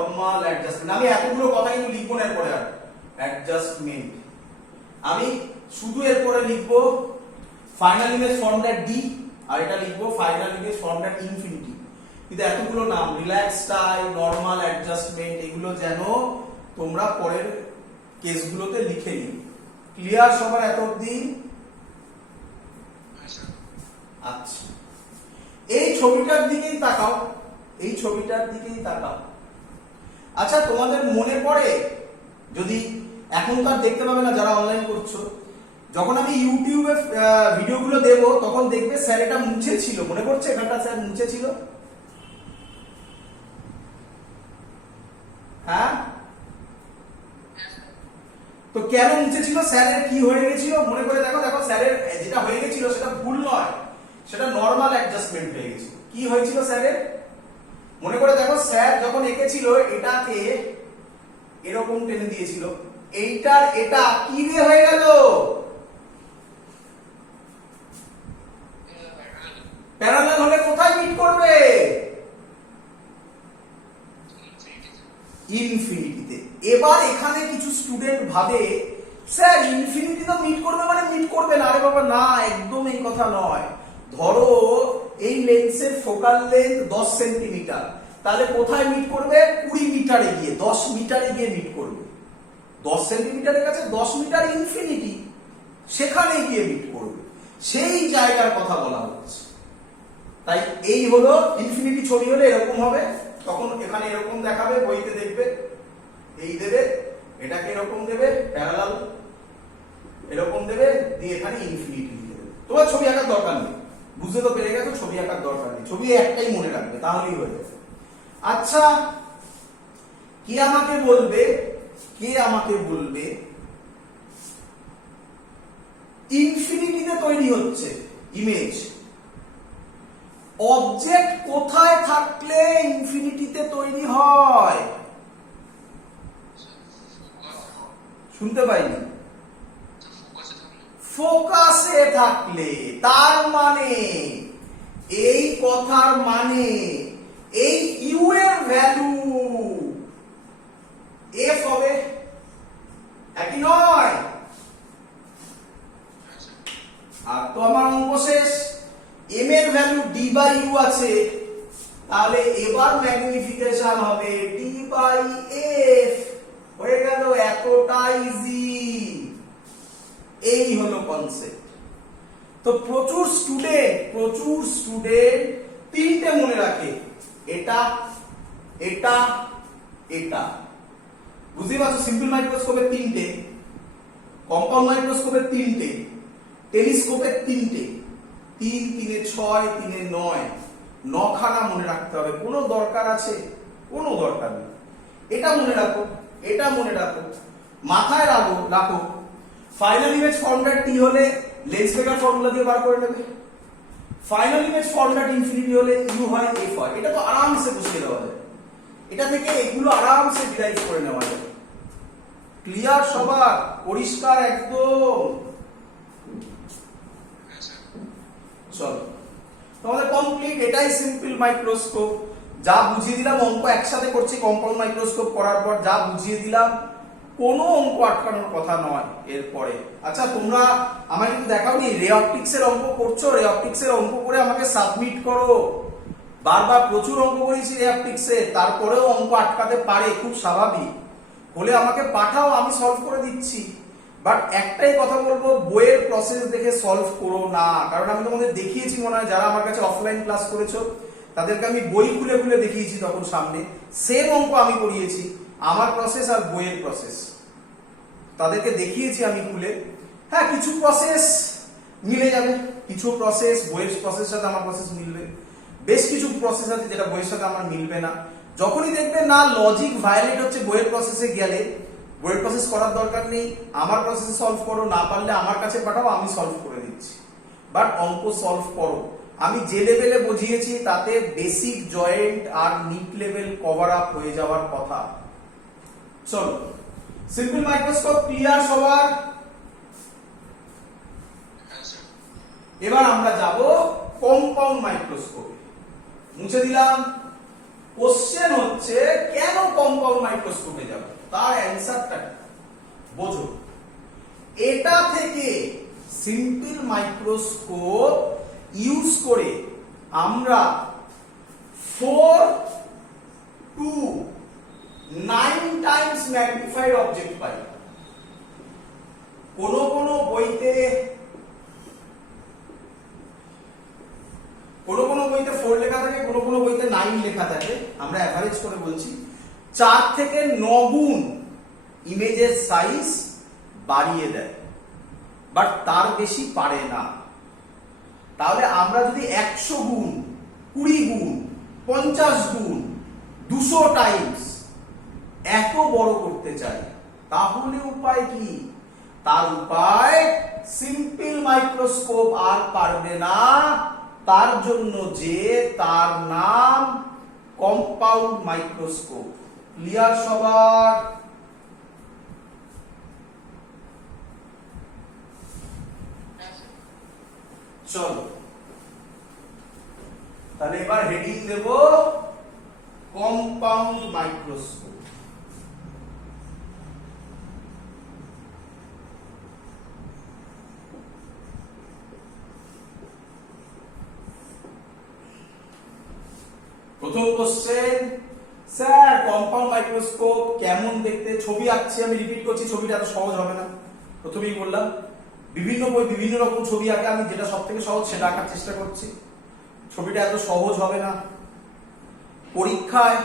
Normal adjustment. আমি এতগুলো কথা কিন্তু লিখবো না এরপরে আর অ্যাডজাস্টমেন্ট, আমি শুধু এরপরে লিখবো final image form that D, আর এটা লিখবো final image form that infinity. কিন্তু এতগুলো নাম রিল্যাক্স টাই, নরমাল অ্যাডজাস্টমেন্ট, এগুলো যেন তোমরা পরের কেসগুলোতে লিখে নিও। ক্লিয়ার সবার এত অবধি? আচ্ছা, এই ছবিটার দিকেই তাকাও, এই ছবিটার দিকেই তাকাও। আচ্ছা, তোমাদের মনে পড়ে, যদি এখন তো আর দেখতে পাবে না যারা অনলাইন করছো, যখন আমি ইউটিউবে ভিডিওগুলো দেব তখন দেখবে স্যার এটা মুছে ছিল, মনে পড়ছে এখানটা স্যার মুছে ছিল? হ্যাঁ, তো কেন মুছে ছিল? স্যারের কি হয়ে গেছিল মনে করে দেখো। দেখো স্যারের যেটা হয়ে গেছিল সেটা ভুল নয়, সেটা নরমাল অ্যাডজাস্টমেন্ট হয়ে গেছিল। কি হয়েছিল স্যারের মনে করে দেখো, স্যার যখন এঁকেছিল এটাকে এরকম টেনে দিয়েছিল, এইটার এটা কি রে হয়ে গেল? প্যারালাল হলে কোথায় মিট করবে? ইনফিনিটিতে। এবার এখানে কিছু স্টুডেন্ট ভাবে স্যার ইনফিনিটি তো মিট করবে মানে মিট করবে না। আরে বাবা না, একদম এই কথা নয়। ধরো এই লেন্সের ফোকাল লেন্থ 10 সেন্টিমিটার, তাহলে কোথায় মিট করবে? 20 মিটারে গিয়ে, 10 মিটারে গিয়ে মিট করবে। 10 সেন্টিমিটারের কাছে 10 মিটার ইনফিনিটি, সেখানে গিয়ে মিট করবে, সেই জায়গার কথা বলা হচ্ছে। তাই এই হলো ইনফিনিটি ছবি হলে এরকম হবে, তখন এখানে এরকম দেখাবে, বইতে দেখবে এই দেবে, এটাকে এরকম দেবে, প্যারালাল এরকম দেবে, দিয়ে এখানে ইনফিনিটি লিখে দেবে। তোমার ছবি আঁকার দরকার নেই, বুঝতে তো পেরে গেছো, ছবি আঁকার দরকার নেই, ছবি একটাই মনে রাখবে তাহলেই হয়ে যাবে। আচ্ছা, কে আমাকে বলবে, কে আমাকে বলবে ইনফিনিটিতে তৈরি হচ্ছে ইমেজ, অবজেক্ট কোথায় থাকলে ইনফিনিটিতে তৈরি হয়? শুনতে পাইনি। ফোকাসে থাকলে। তার মানে এই কথার মানে এই ইউ এর ভ্যালু এফ হবে, একই নয়? আর তো আমার অঙ্ক শেষ। এম এর ভ্যালু ডি বাই ইউ আছে, তাহলে এবার ম্যাগনিফিকেশন হবে ডি বাই এফ, হয়ে গেল, এতটা ইজি। এই হলো কনসেপ্ট। তো প্রচুর স্টুডেন্ট তিনটে মনে রাখে, এটা এটা এটা। বুঝতে পারছো? সিম্পল মাইক্রোস্কোপে তিনটে, কম্পাউন্ড মাইক্রোস্কোপে তিনটে, টেলিস্কোপে তিনটে, 3 3 6 3 9, 9খানা মনে রাখতে হবে। কোনো দরকার আছে? কোনো দরকার নেই। এটা মনে রাখো, এটা মনে রাখো, মাথায় রাখো। ফাইনাল ইমেজ ফর্মুলা টি হলে লেন্স মেকার ফর্মুলা দিয়ে বার করে নেবে। ফাইনাল ইমেজ ফর্মুলা ইনফিনিটি হলে ইউ হয় এফ হয়। এটা তো আরামসে বুঝিয়ে দেওয়া যায়, এটা থেকে এগুলো আরামসে ডিরাইভ করে নেওয়া যায়। ক্লিয়ার সবার? পরিষ্কার একদম? চলো, তোমাদের কমপ্লিট। এটাই সিম্পল মাইক্রোস্কোপ। যা বুঝিয়ে দিলাম, অঙ্ক একসাথে করছি কম্পাউন্ড মাইক্রোস্কোপ করার পর, যা বুঝিয়ে দিলাম কোনো অঙ্ক আটকানোর কথা নয় এরপরে। আচ্ছা, তোমরা আমাকে কিন্তু দেখাওনি রে অপটিক্স এর অঙ্ক করছো, রে অপটিক্স এর অঙ্ক করে আমাকে সাবমিট করো। বারবার প্রচুর অঙ্ক করেছি রে অপটিক্স এর, তারপরেও অঙ্ক আটকাতে পারে, খুব স্বাভাবিক। বলে আমাকে পাঠাও, আমি সলভ করে দিচ্ছি। বাট একটাই কথা বলবো, বইয়ের প্রসেস দেখে সলভ করো না। কারণ আমি তোমাদের দেখিয়েছি, মনে হয় যারা আমার কাছে অফলাইন ক্লাস করেছো তাদেরকে আমি বই খুলে খুলে দেখিয়েছি তখন সামনে, সেম অঙ্ক আমি করিয়েছি, আমার প্রসেস আর বইয়ের প্রসেস তাদেরকে দেখিয়েছি আমি খুলে। হ্যাঁ, কিছু প্রসেস মিলে যাবে, কিছু প্রসেস বইয়ের প্রসেসের সাথে আমার প্রসেস মিলবে, বেশ কিছু প্রসেস আছে যেটা বইয়ের সাথে আমার মিলবে না। যখনই দেখবে না লজিক ভায়োলেট হচ্ছে বইয়ের প্রসেসে গেলে, বইয়ের প্রসেস করার দরকার নেই, আমার প্রসেসে সলভ করো, না পারলে আমার কাছে পাঠাও, আমি সলভ করে দিচ্ছি। বাট অঙ্ক সলভ করো। আমি যে লেভেলে বুঝিয়েছি তাতে বেসিক জয়েন্ট আর নিট লেভেল কভার আপ হয়ে যাওয়ার কথা। চলো, সিম্পল মাইক্রোস্কোপ ক্লিয়ার সবার? এবার আমরা যাব কম্পাউন্ড মাইক্রোস্কোপে। মুছে দিলাম। কোশ্চেন হচ্ছে কেন কম্পাউন্ড কম্পাউন্ড মাইক্রোস্কোপে যাব। তার অ্যান্সারটা বোঝো, এটা থেকে সিম্পল মাইক্রোস্কোপ ইউজ করে আমরা 4 to 9 টাইমস ম্যাগনিফাইড অবজেক্ট পাই। কোন বইতে 4 লেখা থাকে, কোন বইতে 9 লেখা থাকে। আমরা এভারেজ করে বলছি 4 থেকে 9 গুণ ইমেজের সাইজ বাড়িয়ে দেয়, বাট তার বেশি পারে না। তাহলে আমরা যদি 100 গুণ, 20 গুণ, 50 গুণ, 200 টাইমস এত বড় করতে চাই, তাহলে উপায় কি? তার উপায় সিম্পল মাইক্রোস্কোপ আর পারবে না। তার জন্য যে তার নাম কম্পাউন্ড মাইক্রোস্কোপ। ক্লিয়ার সবার? চলো তাহলে এবার হেডিং দেব কম্পাউন্ড মাইক্রোস্কোপ। প্রথম কোশ্চেন, স্যার কম্পাউন্ড মাইক্রোস্কোপ কেমন দেখতে? ছবি আঁকছি, আমি রিপিট করছি, ছবিটা এত সহজ হবে না। প্রথমেই বললাম বিভিন্ন বই বিভিন্ন রকম ছবি আঁকে, আমি যেটা সব থেকে সহজ সেটা আঁকার চেষ্টা করছি। ছবিটা এত সহজ হবে না। পরীক্ষায়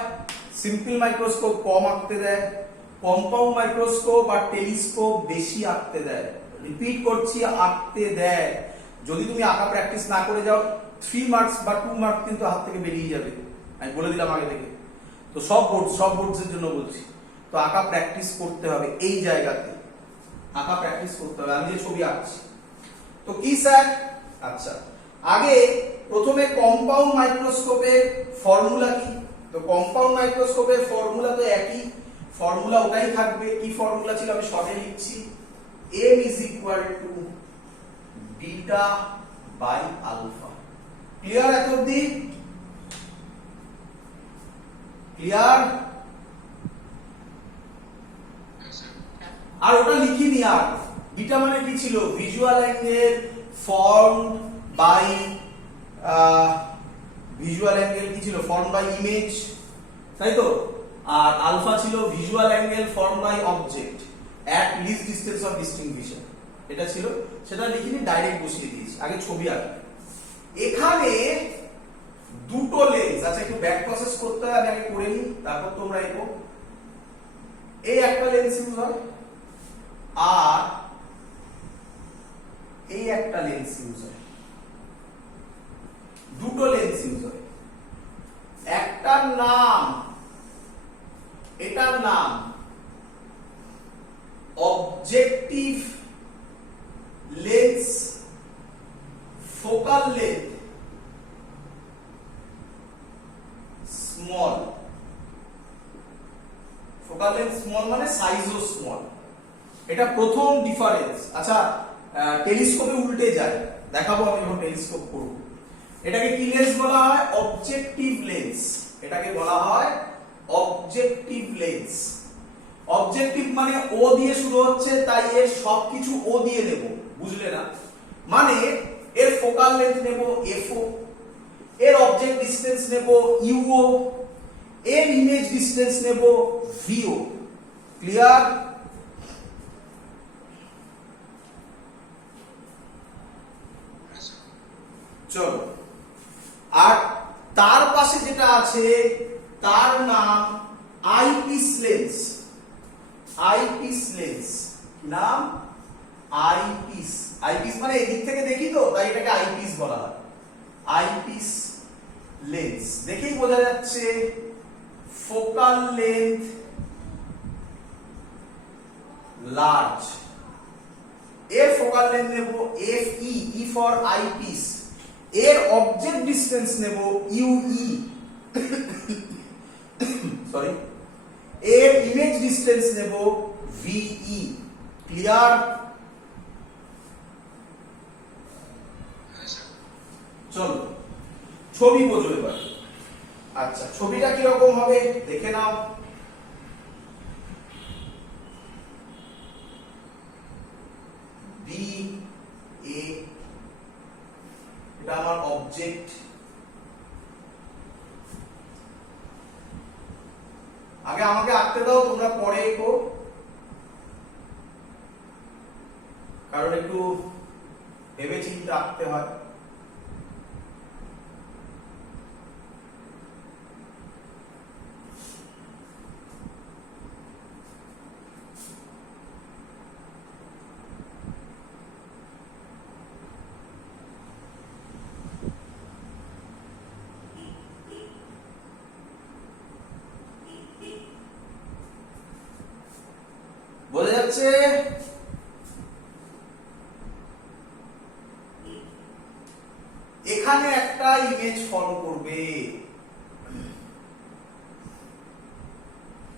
সিম্পল মাইক্রোস্কোপ কম আঁকতে দেয়, কম্পাউন্ড মাইক্রোস্কোপ আর টেলিস্কোপ বেশি আঁকতে দেয়। রিপিট করছি, আঁকতে দেয়। যদি তুমি আঁকা প্র্যাকটিস না করে যাও 3 মার্কস বা 2 মার্কস কিন্তু হাত থেকে বেরিয়ে যাবে, আমি বলে দিলাম আগে থেকে। তো সব বোর্ডসের জন্য বলছি। তো আঁকা প্র্যাকটিস করতে হবে, এই জায়গাতে আঁকা প্র্যাকটিস করতে হবে। আমি যে ছবি আঁকছি তো কি স্যার? আচ্ছা, আগে প্রথমে কম্পাউন্ড মাইক্রোস্কোপের ফর্মুলা কি? তো কম্পাউন্ড মাইক্রোস্কোপের ফর্মুলা তো একই ফর্মুলা, ওটাই থাকবে। কি ফর্মুলা ছিল আমি শর্টে লিখছি, m is equal to beta by alpha। Clear এত অবধি? ক্লিয়ার? আর ওটা লিখিনি। আর বিটা মানে কি ছিল? Visual angle formed by visual angle কি ছিল? ফর্মড বাই ইমেজ, তাই তো। আর আলফা ছিল visual angle formed by object at least distance of distinction. এটা ছিল, সেটা লিখিনি, ডাইরেক্ট বসিয়ে দিয়েছি। আগে ছবি আঁকি। এখানে দুটো লেন্স আছে, একটু ব্যাক প্রসেস করতে হয়, আমি আগে করে নিই, তারপর তোমরা এগো। এই একটা লেন্স ইউজ হয় আর এই একটা লেন্স ইউজ হয়। দুটো লেন্স ইউজ হয়। একটার নাম, এটার নাম objective lens, focal length small. Focal length small মানে সাইজও স্মল। এটা প্রথম ডিফারেন্স। আচ্ছা, টেলিস্কোপে উল্টে যায়, দেখাবো আমি যখন টেলিস্কোপ করব। এটাকে কি লেন্স বলা হয়? Objective lens. এটাকে বলা হয় অবজেক্টিভ লেন্স। অবজেক্টিভ মানে ও দিয়ে শুরু হচ্ছে, তাই এর সবকিছু ও দিয়ে নেব, বুঝলে না? মানে এর ফোকাল লেন্থ নেব FO, এর অবজেক্ট ডিসটেন্স নেব UO, এর ইমেজ ডিসটেন্স নেব VO। ক্লিয়ার? চলো, আর তার পাশে যেটা আছে তার নাম আইপিস লেন্স। আইপিস লেন্স নাম আইপিস। আইপিস মানে এদিক থেকে দেখি তো, তাই এটাকে আইপিস বলা হয়। আইপিস লেন্স দেখেই বোঝা যাচ্ছে ফোকাল লেন্থ লার্জ। এর ফোকাল লেন্থ নেব FE, E ফর আইপিস। এর অবজেক্ট ডিসটেন্স নেব UE, সরি, এর ইমেজ ডিসটেন্স নেব VE। ক্লিয়ার? চলো ছবি বোঝো এবার। আচ্ছা, ছবিটা কিরকম হবে দেখে নাও। আগে আমাকে আঁকতে দাও, তোমরা পরে এঁকো, কারণ একটু ভেবে চিন্তে আঁকতে হয়। বোঝা যাচ্ছে? এখানে একটা ইমেজ ফলো করবে,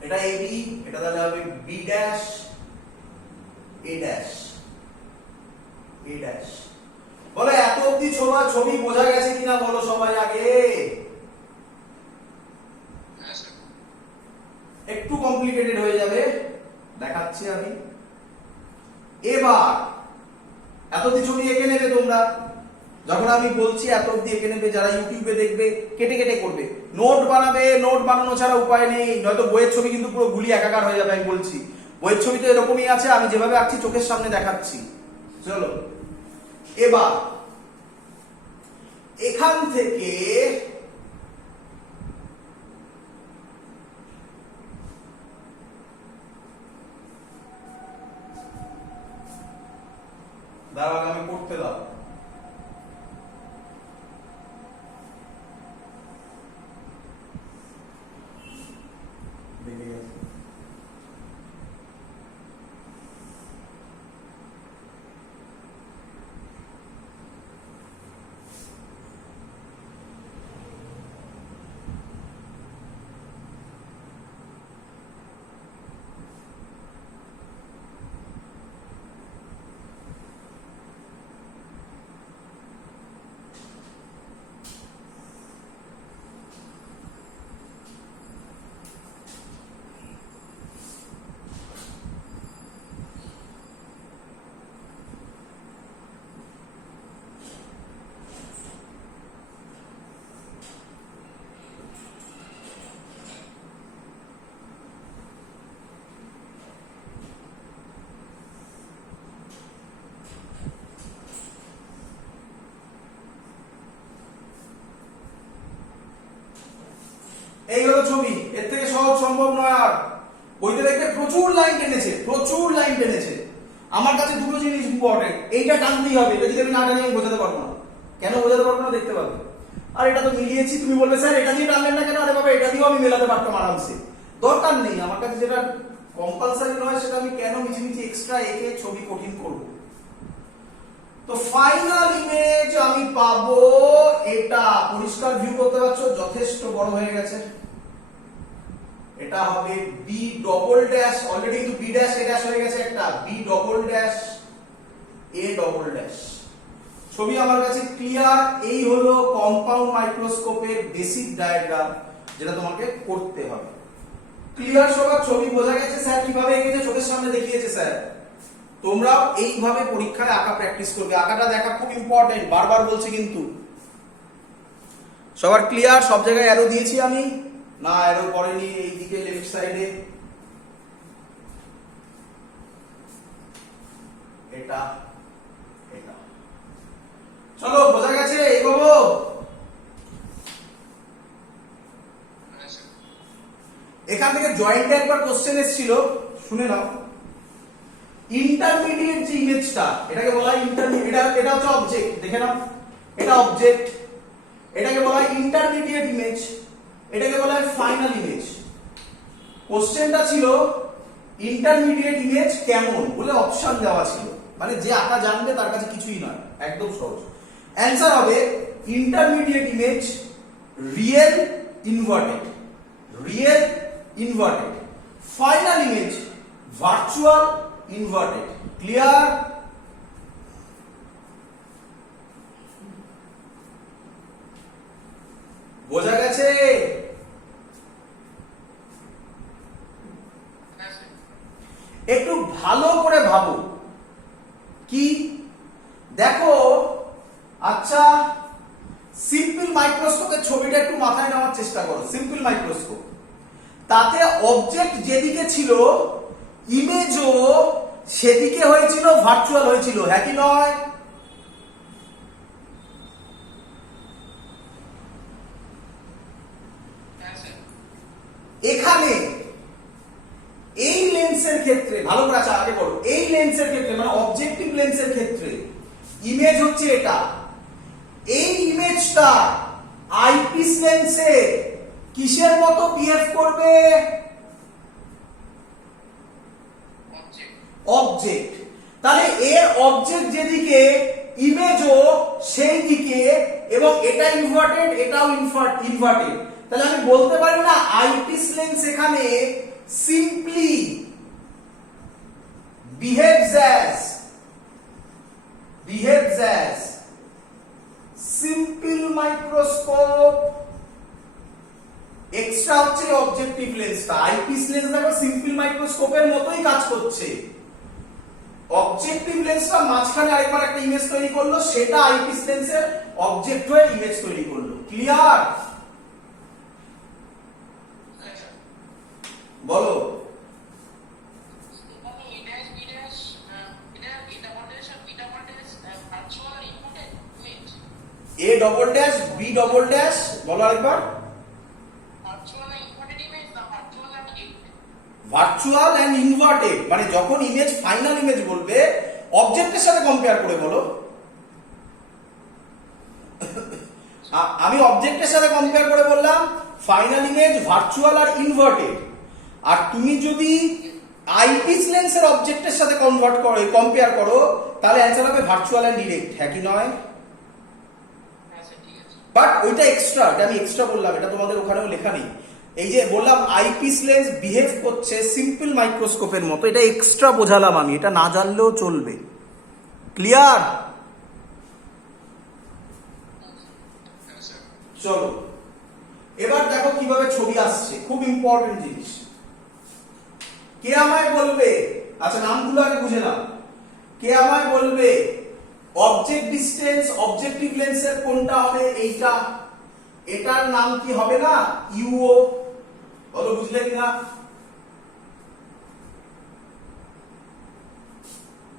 এটা এবি, এটা তাহলে হবে B dash A dash A dash. বলে এত অব্দি ছবি বোঝা গেছে কিনা বলো সবাই আগে। একটু কমপ্লিকেটেড হয়ে যাবে, দেখাচ্ছি আমি। এবার এত অব্দি ছবি এঁকে নেবে তোমরা, যখন আমি বলছি এত অব্দি এঁকে নেবে। যারা ইউটিউবে দেখবে কেটে কেটে করবে, নোট বানাবে, নোট বানানো ছাড়া উপায় নেই, নয়তো বইয়ের ছবি কিন্তু পুরো গুলি একাকার হয়ে যাবে। আমি বলছি বইয়ের ছবি তো এরকমই আছে, আমি যেভাবে আঁকছি চোখের সামনে দেখাচ্ছি। চলো এবার এখান থেকে দাঁড়াও, আমি করতে দাও। এই হলো ছবি, এর থেকে সহজ সম্ভব নয়। আর বইতে দেখবে প্রচুর লাইন টেনেছে, প্রচুর লাইন টেনেছে। আমার কাছে দুটো জিনিস ইম্পর্টেন্ট, এইটা টানতেই হবে, এটা যদি আমি না টানি আমি বোঝাতে পারবো না। কেন বোঝাতে পারবো না দেখতে পাবো। আর এটা তো মিলিয়েছি, তুমি বলবে স্যার এটা দিয়ে টানলেন না কেন? আরে বাবা, এটা দিয়েও আমি মেলাতে পারতাম আরামসে, দরকার নেই। আমার কাছে যেটা কম্পালসারি নয় সেটা আমি কেন মিছিমিছি এক্সট্রা এঁকে ছবি কঠিন করব? তো ফাইনাল ইমেজ আমি পাবো এটা। পরিষ্কার ভিউ করতে পারছো, যথেষ্ট বড় হয়ে গেছে। এটা হবে বি ডবল ড্যাশ, অলরেডি কিন্তু বি ড্যাশ এ ড্যাশ হয়ে গেছে একটা, B double dash A double dash. ছবি আমার কাছে ক্লিয়ার। এই হলো কম্পাউন্ড মাইক্রোস্কোপের বেসিক ডায়াগ্রাম, যেটা তোমাকে করতে হবে। ক্লিয়ার সবার? ছবি বোঝা গেছে স্যার কিভাবে এঁকেছে, চোখের সামনে দেখিয়েছে স্যার। তোমরাও এইভাবে পরীক্ষায় আঁকা প্র্যাকটিস করবে। আঁকাটা দেখা খুব ইম্পর্টেন্ট, বারবার বলছি কিন্তু। সবার ক্লিয়ার? সব জায়গায় অ্যারো দিয়েছি আমি না? অ্যারো করেনি এইদিকে লেফট সাইডে। এটা এটা চলো, বোঝা গেছে? এগোবো। এখান থেকে জয়েন্টে একবার কোশ্চেন এসেছিল, শুনে নাও। ইন্টারমিডিয়েট যে ইমেজটা, এটাকে বলা হয় ইন্টারমিডিয়েট। এটা হচ্ছে অবজেক্ট, দেখে নাও, এটা অবজেক্ট। এটাকে বলা হয় ইন্টারমিডিয়েট ইমেজ, এটাকে বলা হয় ফাইনাল ইমেজ। কোশ্চেনটা ছিল ইন্টারমিডিয়েট ইমেজ কেমন বলে অপশন দেওয়া ছিল, মানে যে আঁকা জানবে তার কাছে কিছুই নয়, একদম সহজ। অ্যান্সার হবে intermediate image real inverted, real inverted. Final image virtual inverted. Clear? বোঝা গেছে? একটু ভালো করে ভাবো কি দেখো। আচ্ছা, সিম্পল মাইক্রোস্কোপের ছবিটা একটু মাথায় নেওয়ার চেষ্টা করো। সিম্পল মাইক্রোস্কোপ, তাতে অবজেক্ট যেদিকে ছিল ইমেজও সেদিকে হয়েছিল, ভার্চুয়াল হয়েছিল, হ্যাঁ কি নয়? এখানে এই লেন্সের ক্ষেত্রে ভালো করে আছে আগে করো, এই লেন্সের ক্ষেত্রে মানে অবজেক্টিভ লেন্সের ক্ষেত্রে ইমেজ হচ্ছে এটা, এই ইমেজটা আইপিস লেন্সে কিসের মতো বিহেভ করবে? অবজেক্ট। তাহলে এর অবজেক্ট যেদিকে ইমেজও সেই দিকে, এবং এটা ইনভার্টেড এটাও ইনভার্টেড। তাহলে আমি বলতে পারি না আইপিস লেন্স এখানে simply behaves as simple microscope. Extra হচ্ছে অবজেক্টিভ লেন্সটা, আইপিস লেন্স দেখো সিম্পল মাইক্রোস্কোপের মতোই কাজ করছে। অবজেক্টিভ লেন্সটা মাঝখানে আরেকবার একটা ইমেজ তৈরি করলো, সেটা আইপিস লেন্সের অবজেক্ট হয়ে ইমেজ তৈরি করলো। ক্লিয়ার? বলো। A double dash B double dash বলো আরেকবার। ভার্চুয়াল এন্ড ইনভার্টেড মানে যখন ইমেজ ফাইনাল ইমেজ বলবে অবজেক্টের সাথে কম্পেয়ার করে বলো। আমি অবজেক্টের সাথে কম্পেয়ার করে বললাম ফাইনাল ইমেজ ভার্চুয়াল আর ইনভার্টেড, আর তুমি যদি আইপিস লেন্সের অবজেক্টের সাথে কম্পেয়ার করো তাহলে অ্যান্সার হবে ভার্চুয়াল এন্ড ডিরেক্ট, হ্যাঁ কি নয়? বাট ওইটা এক্সট্রা, এটা আমি এক্সট্রা বললাম, এটা তোমাদের ওখানেও লেখা নেই। এই যে বললাম আইপিস লেন্স বিহেভ করছে সিম্পল মাইক্রোস্কোপের মতো, এটা এক্সট্রা বোঝালাম আমি, এটা না জানলেও চলবে। ক্লিয়ার? চলো এবার দেখো কিভাবে ছবি আসছে, খুব ইম্পর্টেন্ট জিনিস। কে আমায় বলবে, আচ্ছা নামগুলো আগে বুঝে নাও, কে আমায় বলবে অবজেক্ট ডিসটেন্স অবজেক্টিভ লেন্সের কোনটা হবে? এইটা, এটার নাম কি হবে না ইউও, বলো বুঝলে কিনা?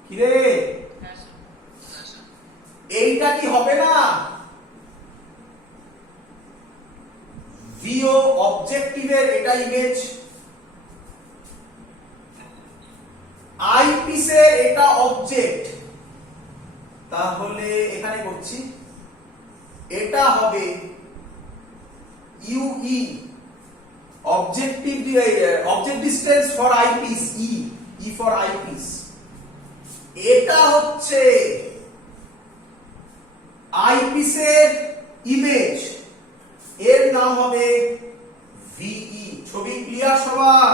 কিরে এইটা কি হবে না ভিও অবজেক্টিভের, এটা ইমেজ, আইপিসের এটা অবজেক্ট, তাহলে এখানে করছি এটা হবে UE objective object distance for eyepiece, E for eyepiece. এটা হচ্ছে আইপিসের ইমেজ, এর নাম হবে ভিই। ছবি ক্লিয়ার সবার?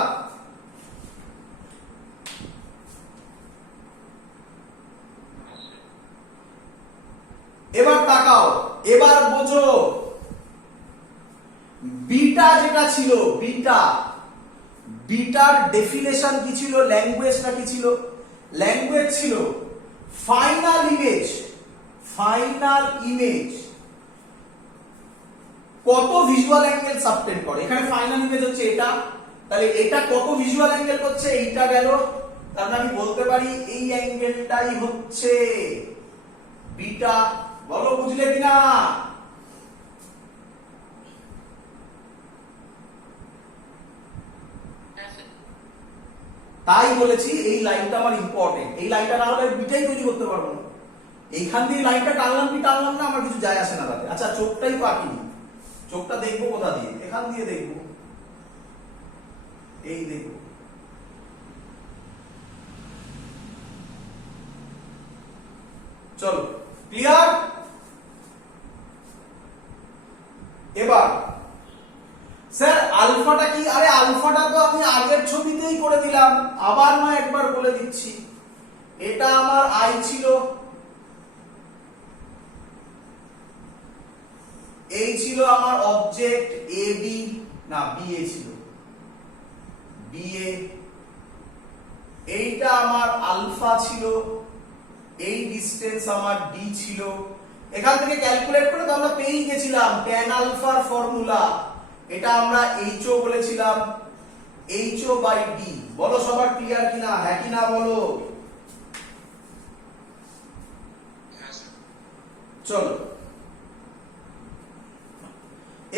এবার তাকাও, এবার বোঝো বিটা যেটা ছিল, বিটার ডেফিনেশন কি ছিল, ল্যাঙ্গুয়েজটা কি ছিল? ল্যাঙ্গুয়েজ ছিল ফাইনাল ইমেজ কত ভিজুয়াল অ্যাঙ্গেল সাবটেন্ড করে। এখানে ফাইনাল ইমেজ হচ্ছে এটা, তাহলে এটা কত ভিজুয়াল অ্যাঙ্গেল করছে, এইটা গেল, তার মানে আমি বলতে পারি এই অ্যাঙ্গেলটাই হচ্ছে বিটা। বলো বুঝলে কিনা? তাই বলেছি এই লাইনটা আমার ইম্পর্টেন্ট, এই লাইনটা না হলে বিটাই তৈরি করতে পারবো না। এইখান দিয়ে লাইনটা টানলাম কি টানলাম না আমার কিছু যায় আসে না তাতে। আচ্ছা চোখটাই পাকিনি, চোখটা দেখবো কোথা দিয়ে? এখান দিয়ে দেখবো, এই দেখবো। চলো ক্লিয়ার? এবার স্যার আলফাটা কি? আরে আলফাটা তো আমি আগের ছবিতেই করে দিলাম, আবার নয় একবার বলে দিচ্ছি। এটা আমার আই ছিল, এই ছিল আমার অবজেক্ট এ বি, না বি এ ছিল, বি এ। এইটা আমার আলফা ছিল, এই ডিসটেন্স আমার ডি ছিল। এখান থেকে ক্যালকুলেট করে তো আমরা পেয়েই গেছিলাম ট্যান আলফার ফর্মুলা, এটা আমরা এইচও বলেছিলাম। H O by D. বলো সবার ক্লিয়ার কিনা, হ্যাঁ কি না বলো। চলো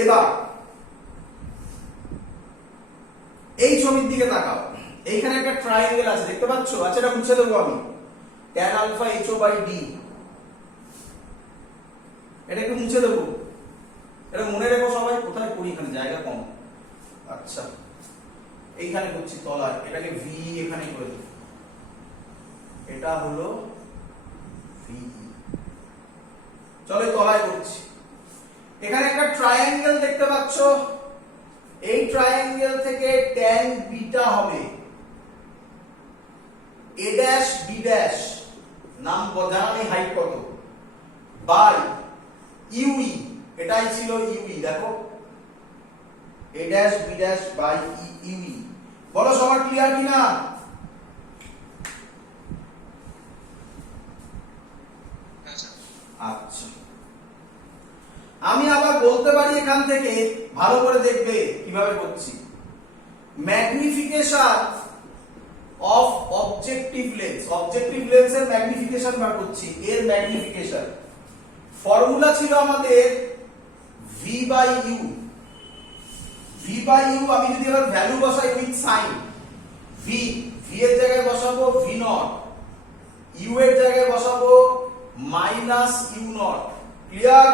এবার এই ছবির দিকে তাকাও। এইখানে একটা ট্রায়াঙ্গেল আছে দেখতে পাচ্ছ? আচ্ছা এটা মুছে দেবো আমি। tan alpha H O by D, এটা একটু মুছে দেবো। এটা মনে রেখো সবাই, কোথায় করি, এখানে জায়গা কম। আচ্ছা এইখানে করছি তলায়, এটাকে ভি এখানে করে দিই, এটা হলো ভি। চলো তলায় করছি। এখানে একটা ট্রায়াঙ্গেল দেখতে পাচ্ছ, এই ট্রায়াঙ্গেল থেকে tan বিটা হবে a ড্যাশ b ড্যাশ, নাম জানা নেই হাইট কত, বাই ইউই, এটাই ছিল ইউই। দেখো a dash b dash by U E. বলো সবার ক্লিয়ার কিনা। আচ্ছা আমি আবার বলতে পারি এখান থেকে, ভালো করে দেখবে কিভাবে করছি। Magnification of objective lens, objective লেন্সের ম্যাগনিফিকেশন বার করছি। এর ম্যাগনিফিকেশন ফর্মুলা ছিল আমাদের v by U. v by U আমি যদি এবার ভ্যালু বসাই উইথ সাইন, v এর জায়গায় বসাবো v নট, ইউ এর জায়গায় বসাবো মাইনাস ইউ নট। ক্লিয়ার?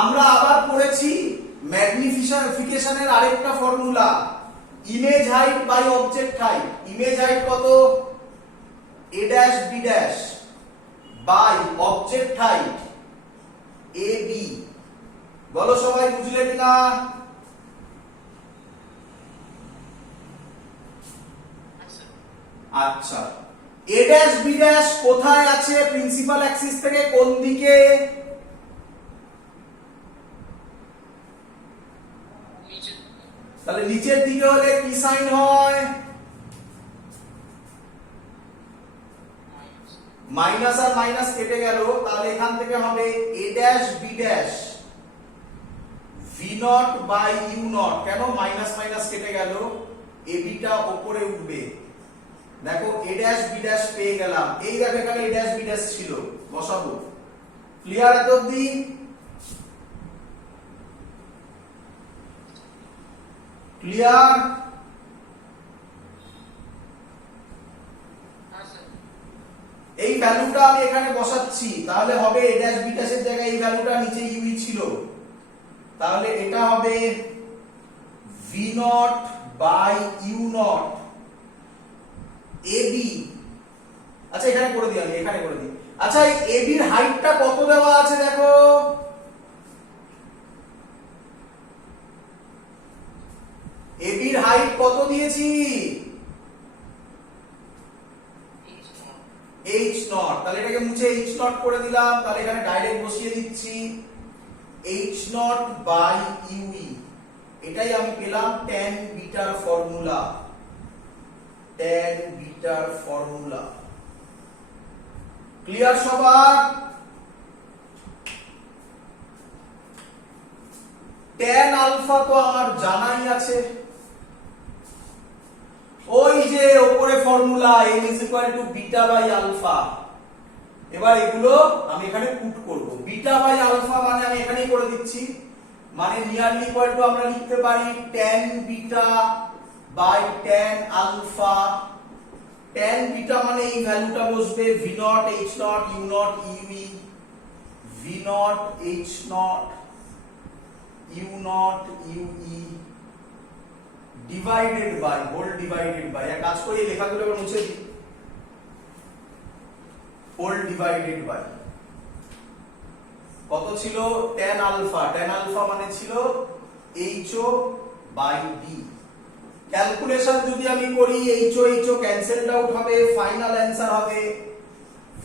আমরা আবার পড়েছি ম্যাগনিফিকেশনের আরেকটা formula, image height by object height. Image height কত? a dash b dash by object height a b। বলো সবাই বুঝলে কিনা। আচ্ছা a ড্যাশ b ড্যাশ কোথায় আছে? প্রিন্সিপাল অ্যাক্সিস থেকে কোন দিকে? তাহলে নিচের দিকে হলে কি সাইন হয়? মাইনাস আর মাইনাস কেটে গেল, তাহলে এখান থেকে হবে a dash b dash v not by U not. কেন? মাইনাস মাইনাস কেটে গেল, a b টা উপরে উঠবে। দেখো a ড্যাশ b ড্যাশ পেয়ে গেলাম। এই দেখো এখানে a ড্যাশ b ড্যাশ ছিল, বসাবো। ক্লিয়ার এত অবধি? ক্লিয়ার? এই ভ্যালুটা আমি এখানে বসাচ্ছি, তাহলে হবে a ড্যাশ b ড্যাশের জায়গায় এই ভ্যালুটা নিচে ইউ ছিল, তাহলে এটা হবে v not by U not ab। আচ্ছা এখানে করে দিই আমি, এখানে করে দিই। আচ্ছা এই ab এর হাইটটা কত দেওয়া আছে দেখো, ab এর হাইট কত দিয়েছি? h not. তাহলে এটাকে মুছে h নট করে দিলাম, তাহলে এখানে ডাইরেক্ট বসিয়ে দিচ্ছি h নট বাই ইউই। এটাই আমি পেলাম tan বিটার ফর্মুলা, tan বিটার ফর্মুলা। ক্লিয়ার সবার? tan আলফা তো আমার জানাই আছে, ওই যে উপরে formula m is equal to beta by alpha. এবার এগুলো আমি এখানে পুট করব। বিটা বাই আলফা মানে আমি এখানেই করে দিচ্ছি, মানে নিয়ারলি ইকুয়াল টু আমরা লিখতে পারি tan beta by tan alpha. tan বিটা মানে এই ভ্যালুটা বসবে v নট h নট u নট ইউই, v নট h নট u নট U E divided by, whole divided by. এক কাজ করি লেখাগুলো এবার মুছে দিই, হোল ডিভাইডেড বাই কত ছিল? tan alpha. tan আলফা মানে ছিল ho বাই d। ক্যালকুলেশন যদি আমি করি ho ক্যান্সেলড আউট হবে, ফাইনাল অ্যানসার হবে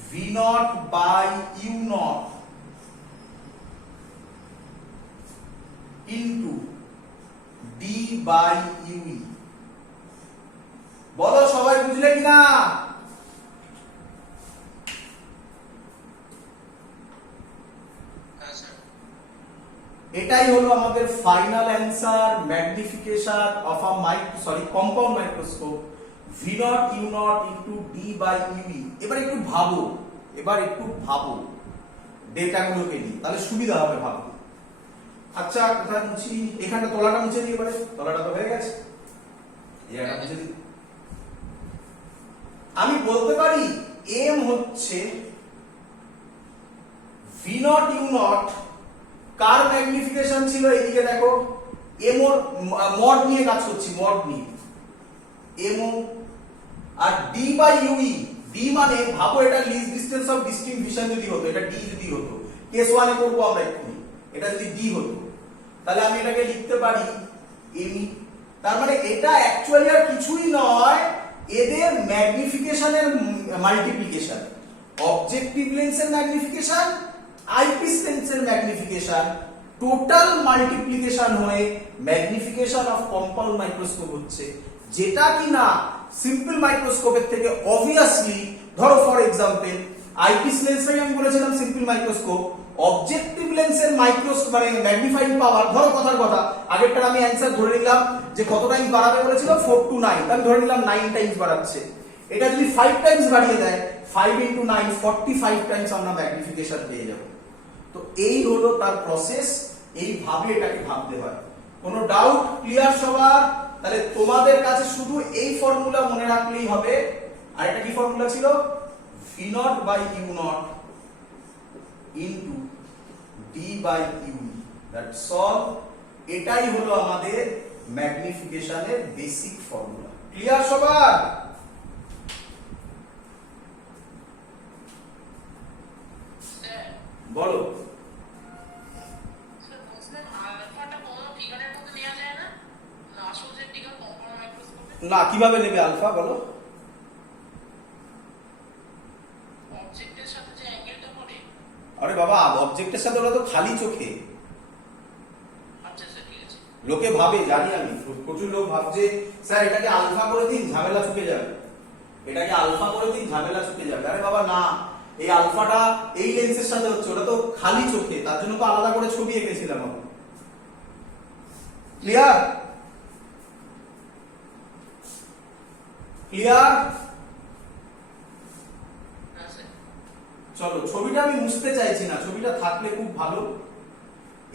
v নট বাই u নট ইনটু d বাই ইউই। বলো সবাই বুঝলে কিনা? এটাই হলো আমাদের final answer, magnification of a compound microscope V not U not into D by U E. এবার একটু ভাবো ডেটাগুলোকে নিয়ে, তাহলে সুবিধা হবে ভাবতে। আচ্ছা কোথায় মুছি, এখানটা তলাটা মুছে দিই, এবারে তলাটা তো হয়ে গেছে, এটা মুছে দিই। আমি বলতে পারি এম হচ্ছে ভি নট ইউ নট, কার ম্যাগনিফিকেশন ছিল এইদিকে দেখো, এম ওর মড নিয়ে কাজ করছি, মড নিয়ে এম ও, আর ডি বাই ইউই, ডি মানে ভাবো এটা লিস্ট ডিসটেন্স অফ ডিস্ট্রিবিউশন যদি হতো, এটা ডি যদি হতো, কেস 1 এ করব আমরা এক্ষুনি, এটা যদি ডি হতো তাহলে আমি এটাকে লিখতে পারি এমই। তার মানে এটা অ্যাকচুয়ালি আর কিছুই নয়, এদের ম্যাগনিফিকেশনের মাল্টিপ্লিকেশন, অবজেক্টিভ লেন্সের ম্যাগনিফিকেশন, আইপিস লেন্সের ম্যাগনিফিকেশন, টোটাল মাল্টিপ্লিকেশন হয়ে ম্যাগনিফিকেশন অফ কম্পাউন্ড মাইক্রোস্কোপ হচ্ছে, যেটা কিনা সিম্পল মাইক্রোস্কোপের থেকে অবভিয়াসলি, ধরো ফর এক্সাম্পল আইপিস লেন্সটাই আমি বলেছিলাম সিম্পল মাইক্রোস্কোপ, অবজেক্টিভ লেন্সের মাইক্রোস্কোপ মানে ম্যাগনিফাইং পাওয়ার, ধরো কথার কথা আগেরটা আমি অ্যানসার ধরে নিলাম যে কত টাইমস বাড়াবে বলেছিল 4 to 9, আমি ধরে নিলাম 9 টাইমস বাড়াচ্ছে, এটা যদি 5 টাইমস বাড়িয়ে দেয় 5 into 9 45 টাইমস আমরা ম্যাগনিফিকেশন পেয়ে যাব। তো এই হলো তার প্রসেস, এইভাবে এটাকে ভাবতে হয়। কোনো ডাউট ক্লিয়ার সবার? তাহলে তোমাদের কাছে শুধু এই ফর্মুলা মনে রাখলেই হবে। আর এটা কি ফর্মুলা ছিল? V not by U not into D by U, that's all. এটাই হলো আমাদের ম্যাগনিফিকেশনের বেসিক ফর্মুলা। ক্লিয়ার সবার? বলো। না, কিভাবে নেবে আলফা বলো? আরে বাবা, অবজেক্টের সাথে ওটা তো খালি চোখে। লোকে ভাবে, জানি আমি, প্রচুর লোক ভাবছে স্যার এটাকে আলফা করে দিন ঝামেলা ছুটে যাবে, এটাকে আলফা করে দিন ঝামেলা ছুটে যাবে। আরে বাবা না, এই আলফাটা এই লেন্সের সাথে হচ্ছে, ওটা তো খালি চোখে, তার জন্য তো আলাদা করে ছবি এঁকেছিলাম আমি। ক্লিয়ার? ক্লিয়ার? চলো, ছবিটা আমি মুছতে চাইছি না, ছবিটা থাকলে খুব ভালো।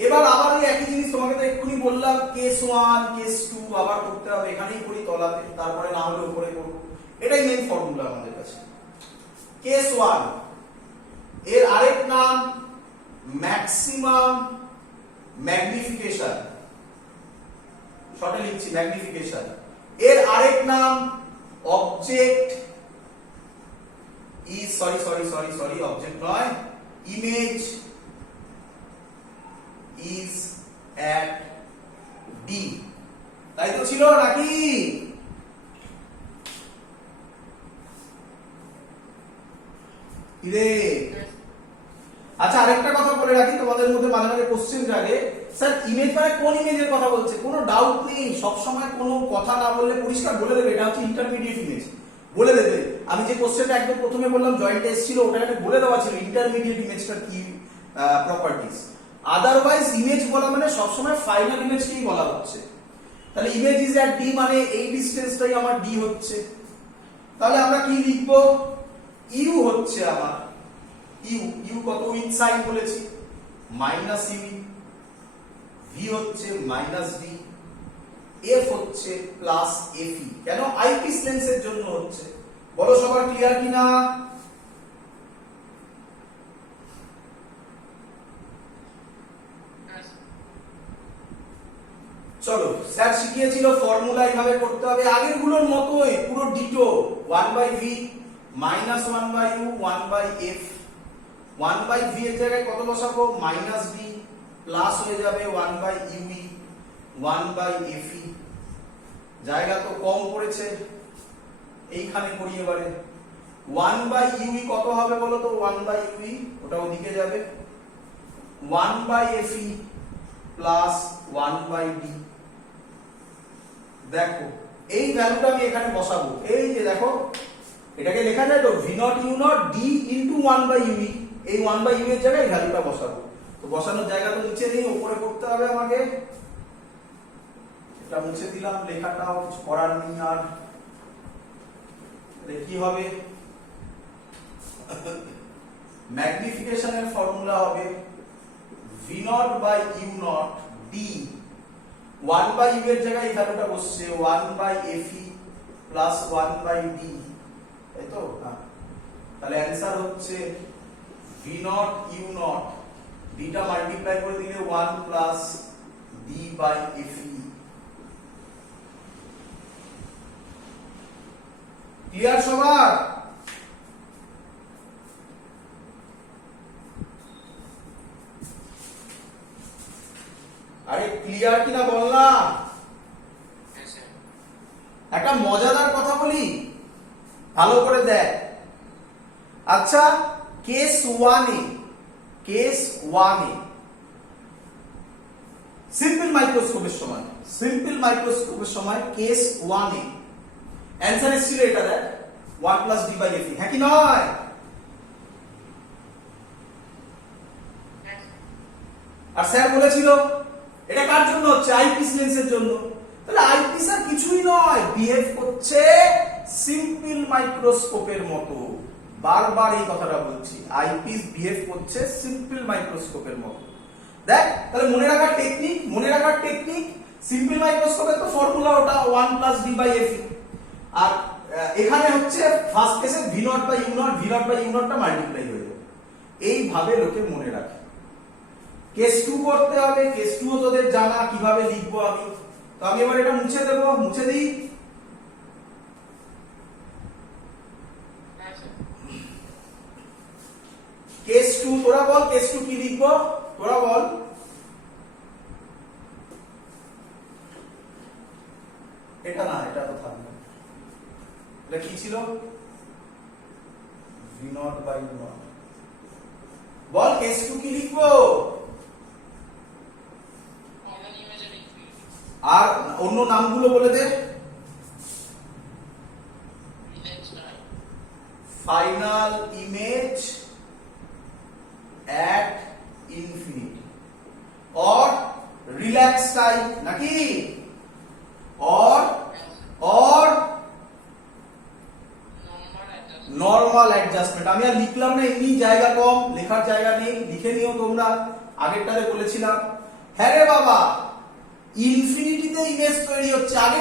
এবার আবার ওই একই জিনিস তোমাকে তো এক্ষুনি বললাম, কেস 1 কেস 2 আবার করতে হবে, এখানেই করি তলাতে, তারপরে না হলে উপরে করব, এটাই মেইন ফর্মুলা আমাদের কাছে। কেস 1 এর আরেক নাম ম্যাক্সিমাম ম্যাগনিফিকেশন, শর্টে লিখছি ম্যাগনিফিকেশন। এর আরেক নাম অবজেক্ট ইজ সরি অবজেক্ট নয়, ইমেজ ইজ অ্যাট ডি। তাই তো ছিল নাকি? আচ্ছা, আরেকটা কথা বলে রাখি, তোমাদের মধ্যে মাঝে মাঝে কোশ্চেন জাগে, স্যার ইমেজ মানে কোন ইমেজের কথা বলছে? কোনো ডাউট নেই, সব সময় কোনো কথা না বললে পরিষ্কার বলে দেবে এটা হচ্ছে ইন্টারমিডিয়েট ইমেজ, বলে দেবে। আমি যে কোশ্চেনটা একদম প্রথমে বললাম জয়েন্ট এসেছিল, ওটাকে বলে দেওয়া ছিল ইন্টারমিডিয়েট ইমেজটার কি প্রপার্টিজ। আদারওয়াইজ ইমেজ বলা মানে সবসময় ফাইনাল ইমেজকেই বলা হচ্ছে। তাহলে ইমেজ ইজ অ্যাট ডি মানে এই ডিসটেন্সটাই আমার ডি হচ্ছে। তাহলে আমরা কি লিখবো? ইউ হচ্ছে আমার ইউ কত? উইথ সাইন বলেছি মাইনাস ইউ, ভি হচ্ছে মাইনাস ডি, এফ হচ্ছে প্লাস এফই। কেন? আইপিস লেন্সের জন্য হচ্ছে। বলো সবার ক্লিয়ার কিনা? চলো, স্যার শিখিয়েছিল ফর্মুলা এইভাবে করতে হবে, আগের গুলোর মতোই পুরো ditto, 1/v minus 1/u 1/f, 1/v এর জায়গায় কত বসাবো? মাইনাস b, প্লাস হয়ে যাবে 1/ue 1/fe। জায়গা তো কম পড়েছে, এইখানে করি এবারে। 1/ue কত হবে বলো তো? 1/ue ওটা ওদিকে যাবে, 1/fe প্লাস 1/d। দেখো এই ভ্যালুটা আমি এখানে বসাবো, এই যে দেখো এটাকে লেখা যায় তো V not U not D into 1/ue, এই 1/u এর জায়গায় এই ভ্যালুটা বসাবো। তো বসানোর জায়গা তো নিচে নেই, উপরে করতে হবে আমাকে। এটা মুছে দিলাম, লেখাটাও কিছু করার নেই আর। কি হবে, ম্যাগনিফিকেশনের ফর্মুলা হবে v0/u0 d 1/u এর জায়গায় এই ভ্যালুটা বসছে 1/fe প্লাস 1/d, তাই তো? তাহলে অ্যান্সার হচ্ছে v0 u0 d টা মাল্টিপ্লাই করে দিলে 1 প্লাস d/fe। ক্লিয়ার সবার? আরে ক্লিয়ার কিনা বললাম? একটা মজাদার কথা বলি, ভালো করে দেখ। আচ্ছা, কেস 1 এ সিম্পল মাইক্রোস্কোপের সময় কেস 1 এ অ্যান্সার ছিল এটা, দেখ 1 প্লাস d/fe, হ্যাঁ কি নয়? আর স্যার বলেছিল এটা কার জন্য হচ্ছে? আইপিস লেন্সের জন্য। তাহলে আইপিস আর কিছুই নয়, বিহেভ করছে সিম্পল মাইক্রোস্কোপের মতো। বারবার এই কথাটা বলছি, আইপিস বিহেভ করছে সিম্পল মাইক্রোস্কোপের মতো। দেখ, তাহলে মনে রাখার টেকনিক সিম্পল মাইক্রোস্কোপের তো ফর্মুলা ওটা 1 প্লাস d/fe, আর এখানে হচ্ছে ফার্স্ট কেসে v0/u0 টা মাল্টিপ্লাই হয়ে যাবে। এইভাবে লোকে মনে রাখে। কেস 2 করতে হবে, কেস 2 ও তোদের জানা, কিভাবে লিখবো আমি। তো আমি এবার এটা মুছে দেবো, মুছে দিই। কেস 2 তোরা বল, কেস 2 কি লিখবো তোরা বল। এটা না, এটা তো থাকবে। এটা কি ছিল? v0/u0। বল কেস 2 কি লিখবো? আর অন্য নামগুলো বলে দে। Final image at infinity or relaxed time নাকি, or নরমাল অ্যাডজাস্টমেন্ট। আমি আর লিখলাম না, এমনি জায়গা কম, লেখার জায়গা নেই, লিখে নিও তোমরা। আগেরটারে বলেছিলাম, হ্যাঁ রে বাবা, ইনফিনিটিতে ইমেজ তৈরি হচ্ছে। আগে